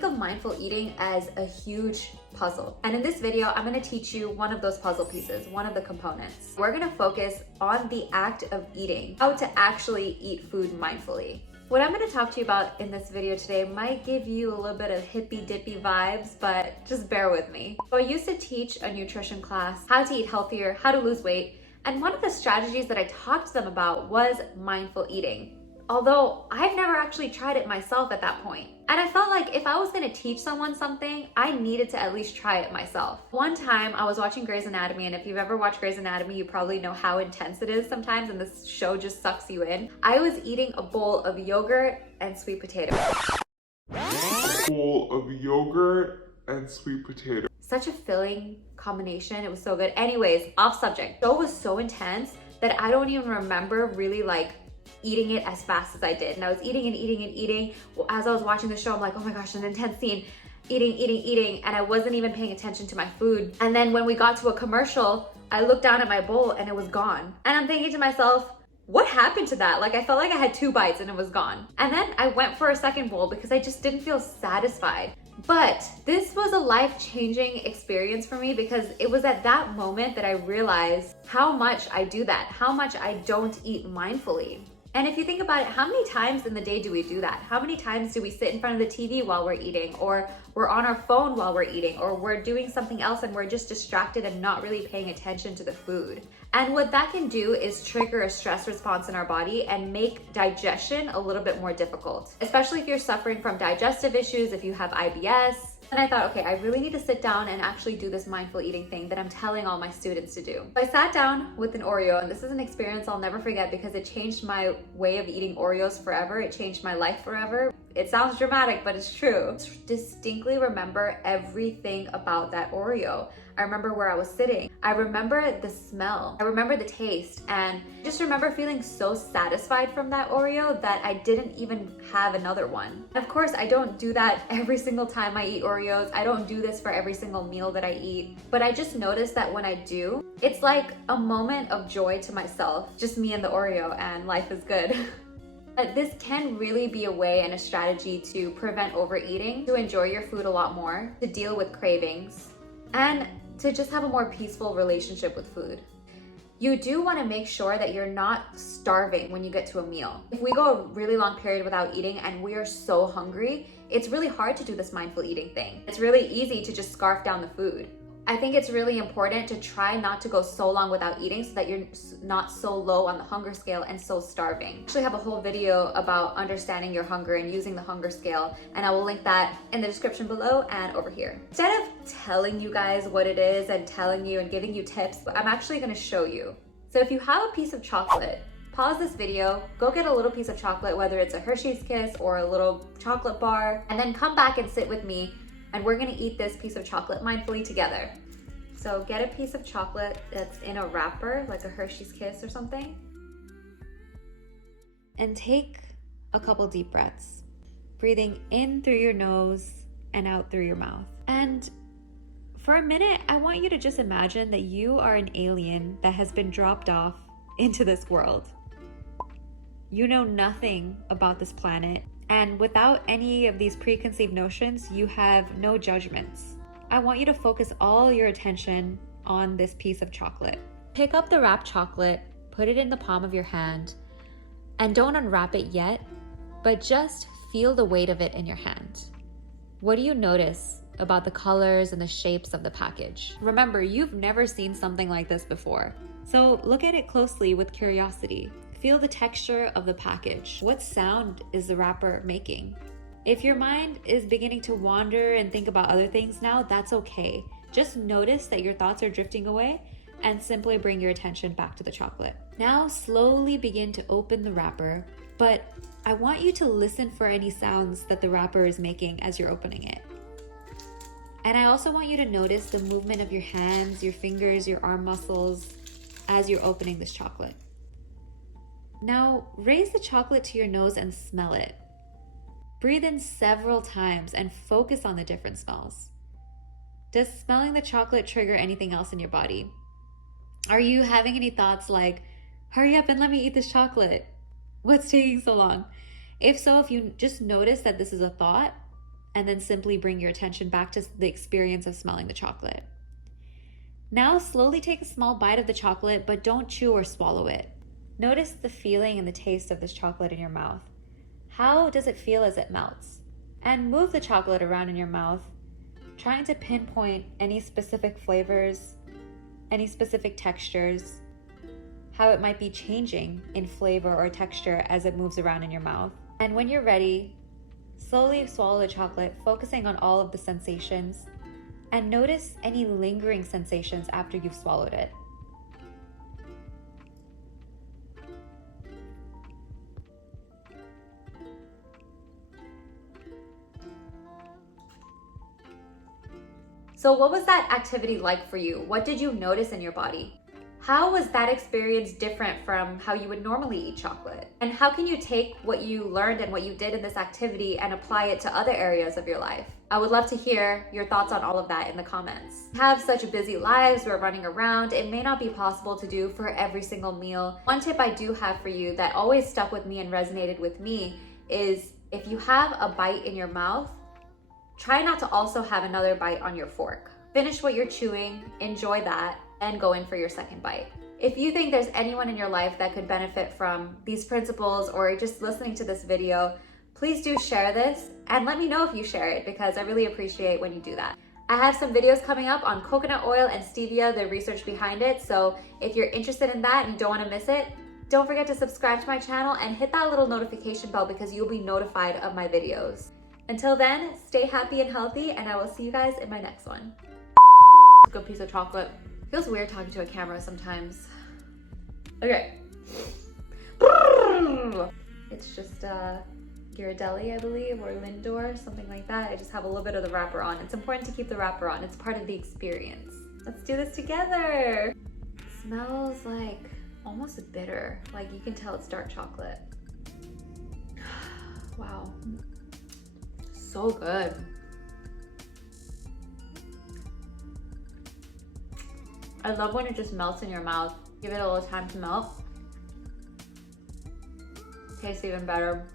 think of mindful eating as a huge puzzle. And in this video, I'm gonna teach you one of those puzzle pieces, one of the components. We're gonna focus on the act of eating, how to actually eat food mindfully. What I'm gonna talk to you about in this video today might give you a little bit of hippy dippy vibes, but just bear with me. So I used to teach a nutrition class, how to eat healthier, how to lose weight, and one of the strategies that I talked to them about was mindful eating. Although I've never actually tried it myself at that point. And I felt like if I was gonna teach someone something, I needed to at least try it myself. One time I was watching Grey's Anatomy, and if you've ever watched Grey's Anatomy, you probably know how intense it is sometimes, and this show just sucks you in. I was eating a bowl of yogurt and sweet potato. Bowl of yogurt and sweet potato. Such a filling combination, it was so good. Anyways, off subject. The show was so intense that I don't even remember really eating it as fast as I did. And I was eating and eating and eating. As I was watching the show, I'm like, oh my gosh, an intense scene. Eating, and I wasn't even paying attention to my food. And then when we got to a commercial, I looked down at my bowl and it was gone. And I'm thinking to myself, what happened to that? Like, I felt like I had 2 bites and it was gone. And then I went for a second bowl because I just didn't feel satisfied. But this was a life-changing experience for me because it was at that moment that I realized how much I do that, how much I don't eat mindfully. And if you think about it, how many times in the day do we do that? How many times do we sit in front of the TV while we're eating, or we're on our phone while we're eating, or we're doing something else and we're just distracted and not really paying attention to the food? And what that can do is trigger a stress response in our body and make digestion a little bit more difficult, especially if you're suffering from digestive issues, if you have IBS. And I thought, okay, I really need to sit down and actually do this mindful eating thing that I'm telling all my students to do. So I sat down with an Oreo, and this is an experience I'll never forget because it changed my way of eating Oreos forever. It changed my life forever. It sounds dramatic, but it's true. I distinctly remember everything about that Oreo. I remember where I was sitting. I remember the smell. I remember the taste. And I just remember feeling so satisfied from that Oreo that I didn't even have another one. Of course, I don't do that every single time I eat Oreos. I don't do this for every single meal that I eat. But I just noticed that when I do, it's like a moment of joy to myself. Just me and the Oreo, and life is good. But this can really be a way and a strategy to prevent overeating, to enjoy your food a lot more, to deal with cravings, and to just have a more peaceful relationship with food. You do want to make sure that you're not starving when you get to a meal. If we go a really long period without eating and we are so hungry, it's really hard to do this mindful eating thing. It's really easy to just scarf down the food. I think it's really important to try not to go so long without eating so that you're not so low on the hunger scale and so starving. I actually have a whole video about understanding your hunger and using the hunger scale, and I will link that in the description below and over here. Instead of telling you guys what it is and telling you and giving you tips, I'm actually gonna show you. So if you have a piece of chocolate, pause this video, go get a little piece of chocolate, whether it's a Hershey's Kiss or a little chocolate bar, and then come back and sit with me and we're gonna eat this piece of chocolate mindfully together. So get a piece of chocolate that's in a wrapper, like a Hershey's Kiss or something. And take a couple deep breaths, breathing in through your nose and out through your mouth. And for a minute, I want you to just imagine that you are an alien that has been dropped off into this world. You know nothing about this planet. And without any of these preconceived notions, you have no judgments. I want you to focus all your attention on this piece of chocolate. Pick up the wrapped chocolate, put it in the palm of your hand, and don't unwrap it yet, but just feel the weight of it in your hand. What do you notice about the colors and the shapes of the package? Remember, you've never seen something like this before. So look at it closely with curiosity. Feel the texture of the package. What sound is the wrapper making? If your mind is beginning to wander and think about other things now, that's okay. Just notice that your thoughts are drifting away and simply bring your attention back to the chocolate. Now slowly begin to open the wrapper, but I want you to listen for any sounds that the wrapper is making as you're opening it. And I also want you to notice the movement of your hands, your fingers, your arm muscles as you're opening this chocolate. Now, raise the chocolate to your nose and smell it. Breathe in several times and focus on the different smells. Does smelling the chocolate trigger anything else in your body? Are you having any thoughts like, hurry up and let me eat this chocolate? What's taking so long? If so, if you just notice that this is a thought, and then simply bring your attention back to the experience of smelling the chocolate. Now slowly take a small bite of the chocolate, but don't chew or swallow it. Notice the feeling and the taste of this chocolate in your mouth. How does it feel as it melts? And move the chocolate around in your mouth, trying to pinpoint any specific flavors, any specific textures, how it might be changing in flavor or texture as it moves around in your mouth. And when you're ready, slowly swallow the chocolate, focusing on all of the sensations, and notice any lingering sensations after you've swallowed it. So what was that activity like for you? What did you notice in your body? How was that experience different from how you would normally eat chocolate? And how can you take what you learned and what you did in this activity and apply it to other areas of your life? I would love to hear your thoughts on all of that in the comments. We have such busy lives, we're running around. It may not be possible to do for every single meal. One tip I do have for you that always stuck with me and resonated with me is if you have a bite in your mouth, try not to also have another bite on your fork. Finish what you're chewing, enjoy that, and go in for your second bite. If you think there's anyone in your life that could benefit from these principles or just listening to this video, please do share this and let me know if you share it because I really appreciate when you do that. I have some videos coming up on coconut oil and stevia, the research behind it. So if you're interested in that and you don't want to miss it, don't forget to subscribe to my channel and hit that little notification bell because you'll be notified of my videos. Until then, stay happy and healthy, and I will see you guys in my next one. Good piece of chocolate. Feels weird talking to a camera sometimes. Okay. It's just Ghirardelli, I believe, or Lindor, something like that. I just have a little bit of the wrapper on. It's important to keep the wrapper on. It's part of the experience. Let's do this together. It smells like almost bitter. Like you can tell it's dark chocolate. Wow. So good. I love when it just melts in your mouth. Give it a little time to melt. Tastes even better.